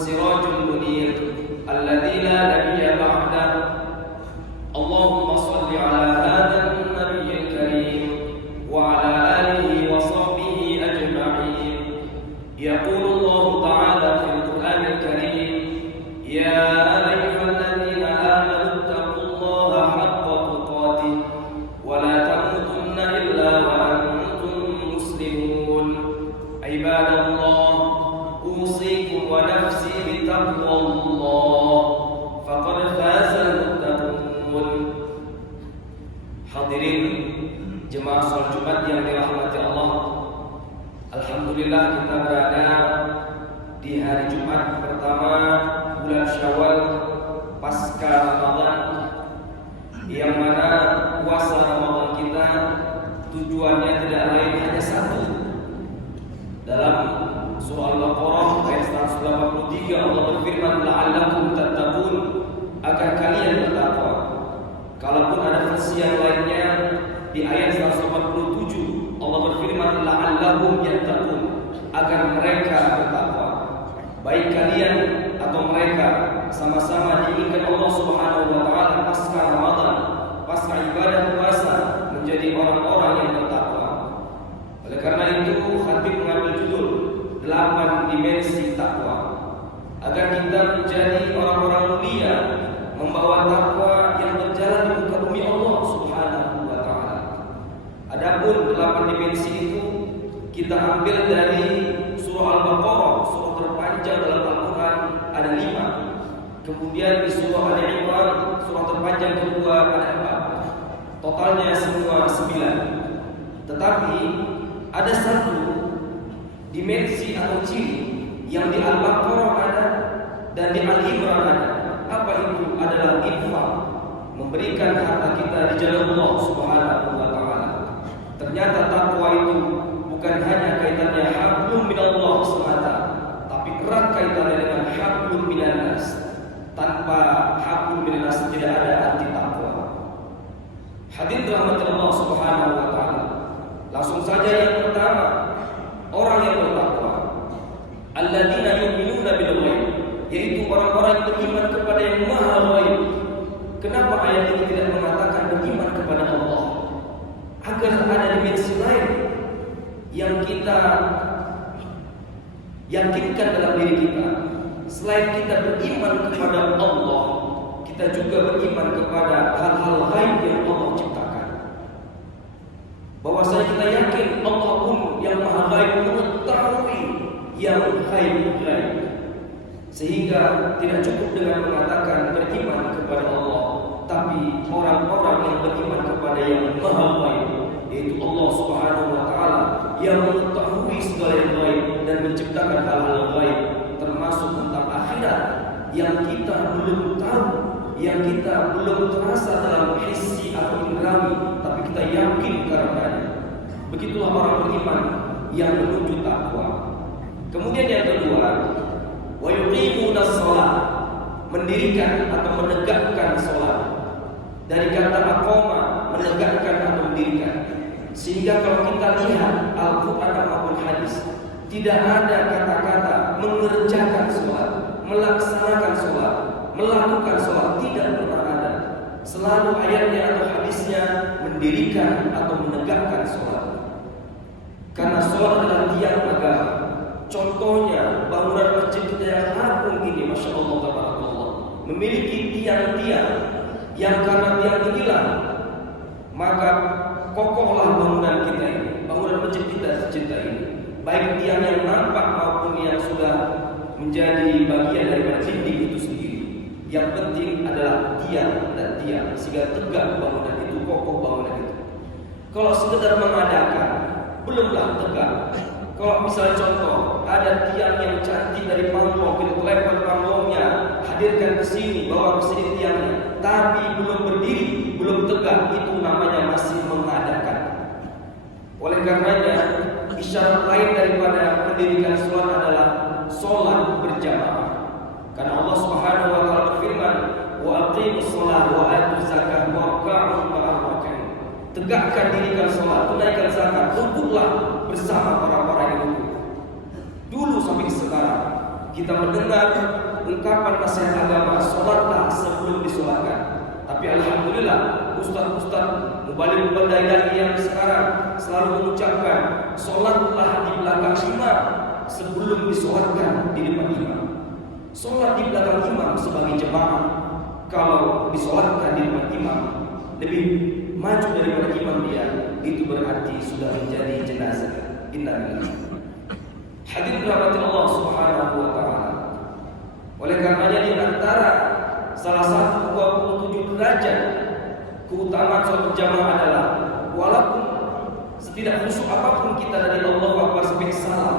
والسراج المنير الذي لا نبي بعده. اللهم صل على هذا النبي الكريم وعلى آله وصحبه أجمعين. يقول الله تعالى في القرآن الكريم: يا أيها الذين آمنوا اتقوا الله حق تقاته ولا تموتن إلا وأنتم مسلمون. عباد الله، أوصيكم ونفسي بتقوى الله فقد فاز المتقون. Hadirin jemaah salat Jumat yang dirahmati Allah, alhamdulillah kita berada di hari Jumat pertama bulan Syawal pasca Ramadan, yang mana puasa Ramadan kita tujuannya tidak lain hanya satu. Dalam surah Al-Baqarah ayat 183 Allah berfirman, la'allakum tattaqun, agar kalian bertakwa. Kalaupun ada versi yang lainnya di ayat 187 Allah berfirman, la'allahum yattaqun, agar mereka bertakwa. Baik kalian atau mereka sama-sama diinginkan Allah Subhanahu wa taala pasca Ramadan, pasca ibadah puasa menjadi orang-orang yang bertakwa. Oleh karena itu khatib mengambil judul 8 dimensi takwa, agar kita menjadi orang-orang mulia, membawa takwa yang berjalan di muka bumi Allah Subhanahu wa taala. Adapun 8 dimensi itu kita ambil dari surah Al-Baqarah, surah terpanjang dalam Al-Quran, ada 5. Kemudian di surah Al-Imran, surah terpanjang kedua, ada 4. Totalnya semua 9. Tetapi ada satu dimensi atau ciri yang di Al-Baqarah ada dan di Al-Imran ada. Apa itu? Adalah infak, memberikan harta kita di jalan Allah Subhanahu wa taala. Ternyata takwa itu bukan hanya kaitannya hablum minallah semata, tapi erat kaitannya dengan hablum minannas. Tanpa hablum minannas tidak ada arti takwa. Hadirin rahmati Allah Subhanahu wa taala. Langsung saja yang pertama, orang yang bertakwa, alladzina yu'minuna bil ghaib, yaitu orang-orang yang beriman kepada yang maha ghaib. Kenapa ayat ini tidak mengatakan beriman kepada Allah? Agar ada dimensi lain yang kita yakinkan dalam diri kita. Selain kita beriman kepada Allah, kita juga beriman kepada hal-hal ghaib yang Allah ciptakan. Bahwasanya kita yakin Allah pun yang maha ghaib mengetahui yang ghaib-ghaib. Sehingga tidak cukup dengan mengatakan beriman kepada Allah, tapi orang-orang yang beriman kepada yang maha ghaib, yaitu Allah Subhanahu wa taala, yang mengetahui segala yang ghaib dan menciptakan hal-hal ghaib, termasuk tentang akhirat yang kita belum tahu, yang kita belum terasa dalam hissi atau indrawi, tapi kita yakin karenanya. Begitulah orang beriman yang menuju takwa. Kemudian yang kedua, wa yuqimuna shalah, mendirikan atau menegakkan salat. Dari kata aqama, menegakkan atau mendirikan. Sehingga kalau kita lihat Al-Qur'an maupun hadis, tidak ada kata-kata mengerjakan salat, melaksanakan salat, melakukan salat, tidak pernah ada. Selalu ayatnya atau hadisnya mendirikan atau menegakkan salat. Karena salat adalah tiang agama. Contohnya bangunan masjid kita yang agung ini, masya Allah, tabarakallah, memiliki tiang-tiang yang karena tiang inilah maka kokohlah bangunan kita ini, bangunan masjid kita tercinta ini. Baik tiang yang nampak maupun yang sudah menjadi bagian daripada dinding itu sendiri. Yang penting adalah tiang dan tiang, sehingga tegak bangunan itu, kokoh bangunan itu. Kalau sekedar mengadakan, belumlah tegak. Kalau misalnya contoh, ada tiang yang cantik dari panggung, kita lempar panggungnya, hadirkan ke sini, bawa ke sini tiangnya, tapi belum berdiri, belum tegak, itu namanya masih mengadakan. Oleh karenanya, isyarat lain daripada mendirikan sholat adalah sholat berjamaah. Karena Allah Subhanahu wa taala berfirman, wa aqimus sholat wa atuz zakah warka'u ma'ar raki'in. Tegakkan dirikan sholat, tunaikan zakat, rukuklah bersama orang-orang yang rukuk. Dulu sampai sekarang kita mendengar ungkapan nasihat agama, sholatlah sebelum disolatkan. Tapi alhamdulillah, ustaz-ustaz mubalik-mubalik yang sekarang selalu mengucapkan sholatlah di belakang imam sebelum disolatkan di depan imam. Sholat di belakang imam sebagai jemaah, kalau disolatkan di depan imam lebih maju daripada imam dia, itu berarti sudah menjadi jenazah. Innalillahi. Hadirin rahmati Allah Subhanahu wa taala. Oleh karenanya di antara salah satu 27 derajat keutamaan sholat berjamaah adalah walaupun setidak khusyuk apapun kita dari Allahu Akbar sampai salam,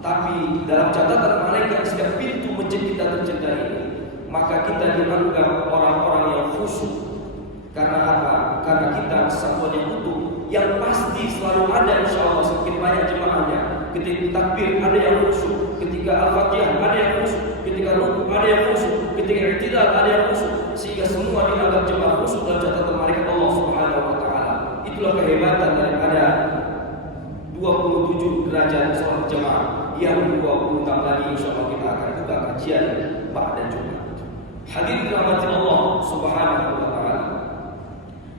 tapi dalam catatan malaikat setiap pintu masjid kita terjaga ini, maka kita dianggap orang-orang yang khusyuk. Karena apa? Karena kita kesatuan yang utuh, yang pasti selalu ada insyaallah semakin banyak jemaahnya. Ketika takbir ada yang khusyuk, ketika al-fatihah ada yang khusyuk, ketika rukuk ada yang khusyuk, ketika i'tidal ada yang khusyuk, sehingga semua dianggap jemaah khusyuk dalam catatan malaikat Allah Subhanahu wa taala. Itulah kehebatan daripada 27 derajat sholat jemaah. Yang 26 lagi insyaallah kita akan buka kajian pada Jumat. Hadirin rahmati Allah Subhanahu wa taala.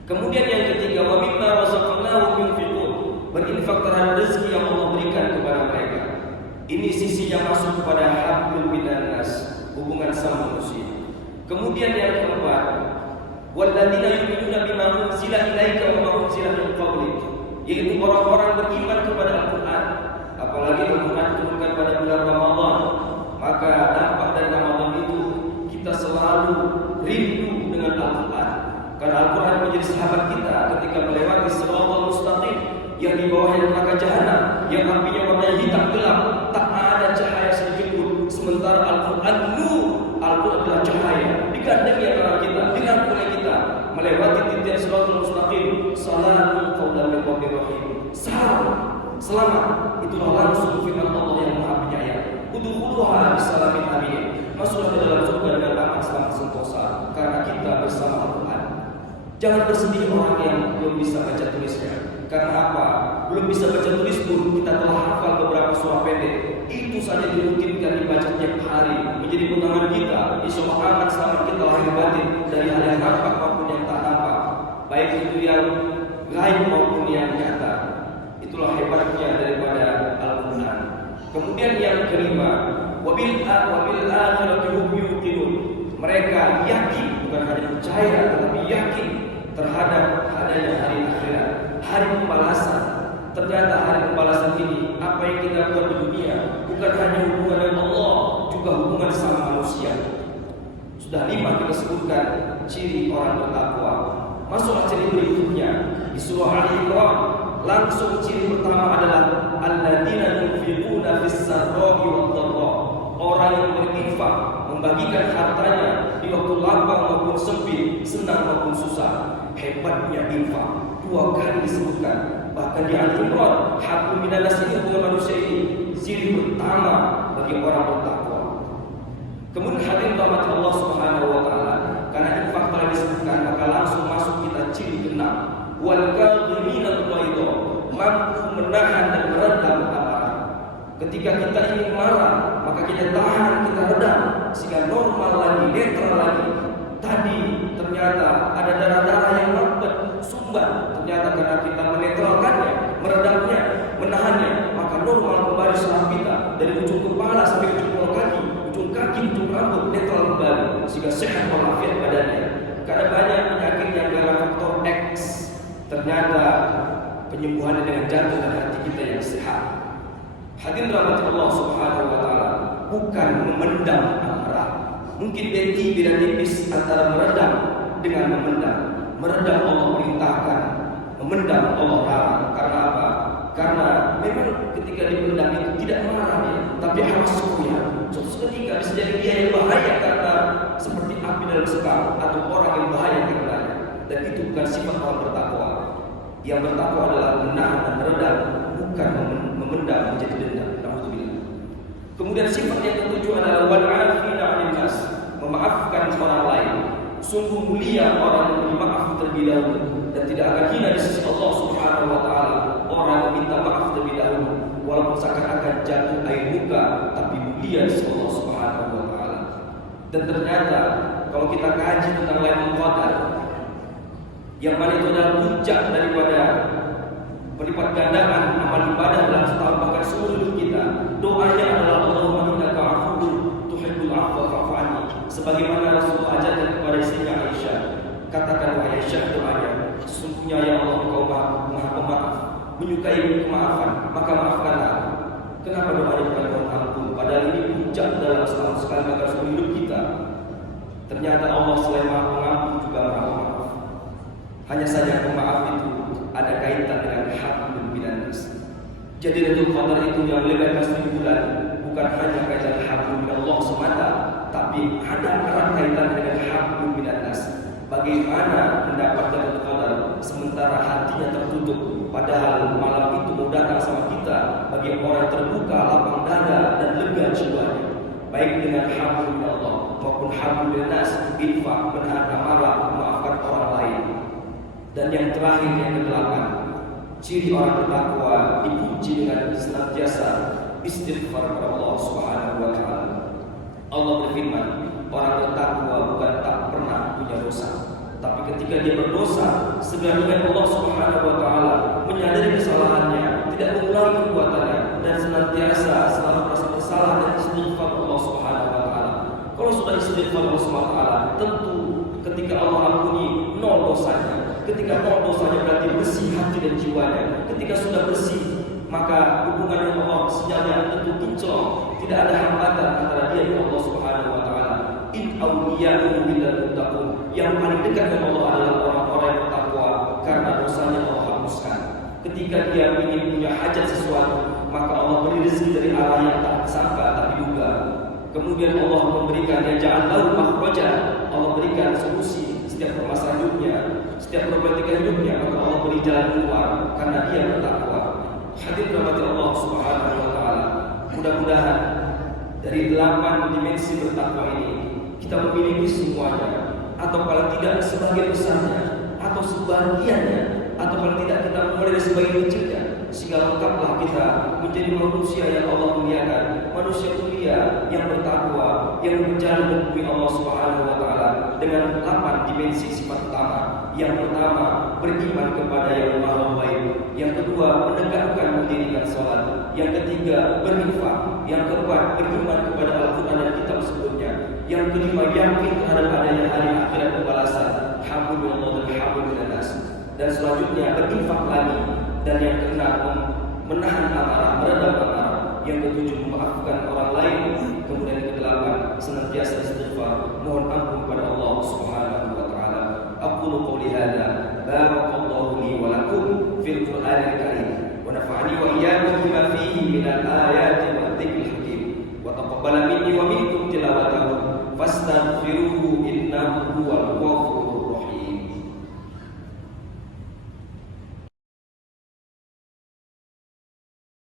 Kemudian yang ketiga, wa mimma razaqnahum yunfiqun, berinfak terhadap rezeki yang Allah berikan kepada mereka. Ini sisi yang masuk kepada hablum minan nas, hubungan sama manusia. Kemudian yang keempat, walladzina yu'minuna bima unzila ilaika wa ma unzila min qablik, yaitu orang-orang beriman kepada Al-Qur'an. Apalagi Al-Qur'an diturunkan pada bulan Ramadan, maka dampak dari Ramadan itu kita selalu rindu dengan Al-Qur'an. Karena Al-Quran menjadi sahabat kita ketika melewati siratal mustaqim yang di bawahnya neraka jahanam, yang apinya warnanya hitam gelap, tak ada cahaya sedikit pun. Sementara Al-Quran nur, Al-Quran adalah cahaya, digandengi antara kita, dirangkul oleh kita, melewati titian siratal mustaqim. Salamun qaulan min rabbir rahim. Selamat, itulah langsung firman Allah yang Maha Penyayang. Udkhuluha bisalamin amin. Masuklah ke dalam surga dengan aman selamat sentosa, karena kita bersama Al-Quran. Jangan bersedih orang yang belum bisa baca tulisnya. Karena apa? Belum bisa baca tulis pun kita telah hafal beberapa surah pendek. Itu saja dirutinkan dibaca tiap hari, menjadi pegangan kita. Insya Allah akan selamat kita lahir batin dari hal yang nampak maupun yang tak nampak, baik itu yang gaib maupun yang nyata. Itulah hebatnya daripada Al-Quran. Kemudian yang kelima, wabil akhirati hum yuqinun. Mereka yakin, bukan hanya percaya tetapi yakin terhadap adanya hari akhirat, hari pembalasan. Ternyata hari pembalasan ini, apa yang kita buat di dunia, bukan hanya hubungan dengan Allah, juga hubungan sama manusia. Sudah 5 kita sebutkan ciri orang bertakwa. Masuklah ciri berikutnya di surah Al-Imran. Langsung ciri pertama adalah alladzina yunfiquna fis-sarra'i wad-dharra. Orang yang berinfak, membagikan hartanya di waktu lapang maupun sempit, senang maupun susah. Hebatnya infak 2 kali disebutkan. Bahkan di Al-Imran, hablum minan nas ini hubungan manusia ini ciri pertama bagi orang bertakwa. Kemudian hadirin rahmat Allah Subhanahu wa taala, karena infak telah disebutkan, maka langsung masuk kita ciri ke-6. Wal kadhimina al-ghaidha, mampu menahan dan meredam amarah. Ketika kita ingin marah, maka kita tahan, kita redam sehingga normal lagi, netral lagi. Tadi ternyata ada darah-darah yang mampet, sumbat. Ternyata karena kita menetralkannya, meredamnya, menahannya, maka normal kembali saraf kita dari ujung kepala sampai ujung kaki, ujung kaki, ujung rambut netral kembali sehingga sehat walafiat badannya. Karena banyak penyakit yang karena faktor X, ternyata penyembuhannya dengan jantung dan hati kita yang sehat. Hadirin rahmat Allah Subhanahu wa taala, bukan memendam amarah. Mungkin beda tipis antara meredam dengan memendam. Meredam Allah perintahkan, memendam Allah larang. Karena apa? Karena memang ketika dipendam itu tidak marah dia, tapi harus goyah. Suatu ketika bisa jadi dia yang bahaya karena seperti api dalam sekam, atau orang yang bahaya karenanya. Dan itu bukan sifat orang bertakwa. Yang bertakwa adalah menahan dan meredam, bukan memendam menjadi dendam. Alhamdulillah. Kemudian sifat yang ketujuh adalah wal 'afina 'anil nas, memaafkan orang lain. Sungguh mulia orang yang memberi maaf terlebih dahulu, dan tidak akan hina di sisi Allah Subhanahu wa taala orang yang minta maaf terlebih dahulu, walaupun seakan-akan jatuh air muka, tapi mulia di sisi Allah Subhanahu Dan ternyata kalau kita kaji tentang Lailatul Qadar, yang mana itu adalah puncak daripada berlipat gandaan amal ibadah dalam setahun bahkan seumur hidup kita, doanya adalah Allahumma innaka afuwwun tuhibbul afwa fa'fu anni. Sebagaimana Rasulullah ajarkan kepada istrinya Aisyah, katakan wahai Aisyah doanya, sesungguhnya ya Allah engkau maha pemaaf, menyukai kemaafan, maka maafkanlah. Kenapa doanya bukan mohon ampun? Padahal ini puncak dalam setahun sekali bahkan seumur hidup kita. Ternyata Allah selain maha pengampun juga maha pemaaf. Hanya saja pemaaf itu ada kaitan dengan hablum minan nas. Jadi Lailatul Qadar itu yang melebihkan 1000 bulan bukan hanya kaitan hablum minallah semata, tapi ada erat kaitan dengan hablum minan nas. Bagaimana mendapatkan Lailatul Qadar sementara hatinya tertutup, padahal malam itu mau datang sama kita bagi orang terbuka, lapang dada dan lega jiwanya, baik dengan hablum minallah maupun hablum minan nas, infak, menahan amarah, memaafkan orang lain. Dan yang terakhir, yang ke-8, ciri orang bertakwa dipuji dengan senantiasa istighfar kepada Allah Subhanahu wa taala. Allah berfirman, orang bertakwa bukan tak pernah punya dosa, tapi ketika dia berdosa, segera ingat Allah Subhanahu wa taala, menyadari kesalahannya, tidak mengulangi perbuatannya, dan senantiasa selalu merasa bersalah dan istighfar Allah Subhanahu wa taala. Kalau sudah istighfar Allah Subhanahu wa taala, tentu ketika Allah ampuni nol dosanya. Ketika nol dosanya berarti bersih hati dan jiwanya. Ketika sudah bersih, maka hubungan dengan Allah sinyalnya tentu kinclong. Tidak ada hambatan antara dia dan Allah Subhanahu wa taala. In awliya'u illal muttaqun. Yang paling dekat dengan Allah adalah orang-orang yang bertakwa, karena dosanya Allah hapuskan. Ketika dia ingin punya hajat sesuatu, maka Allah beri rezeki dari arah yang tak disangka, tak diduga. Kemudian Allah memberikan dia ja'alahu makhraja. Allah berikan solusi setiap permasalahan hidupnya, setiap problematika hidupnya, maka Allah beri jalan keluar karena dia bertakwa. Hadirin rahmati Allah Subhanahu wa taala. Mudah-mudahan dari 8 dimensi bertakwa ini kita memiliki semuanya, atau paling tidak sebagian besarnya, atau sebagiannya, atau paling tidak kita mulai dari sebagian kecilnya, sehingga lengkaplah kita menjadi manusia yang Allah muliakan, manusia mulia yang bertakwa, yang berjalan menuju Allah Subhanahu wa taala dengan 8 dimensi sifat utama. Yang pertama, beriman kepada yang Maha Baik. Yang kedua, menegakkan mendirikan salat. Yang ketiga, berinfak. Yang keempat, beriman kepada Al-Qur'an dan kitab sebelumnya. Yang kelima, yakin terhadap adanya hari akhirat pembalasan. Hablumillah dan hablumil nas. Dan selanjutnya berinfak lagi. Dan yang keenam, menahan amarah, meredam amarah. Yang ketujuh, memaafkan orang lain. Kemudian yang ke-8, senantiasa istighfar, mohon ampun kepada Allah Subhanahu wa taala. Aqulu qouli hadza, barakallahu li wa lakum fil Qur'anil karim, wa nafa'ani wa iyyakum bima fihi minal ayati wa dzikril hakim, wa taqabbala minni wa minkum tilawatahu fastaghfiruhu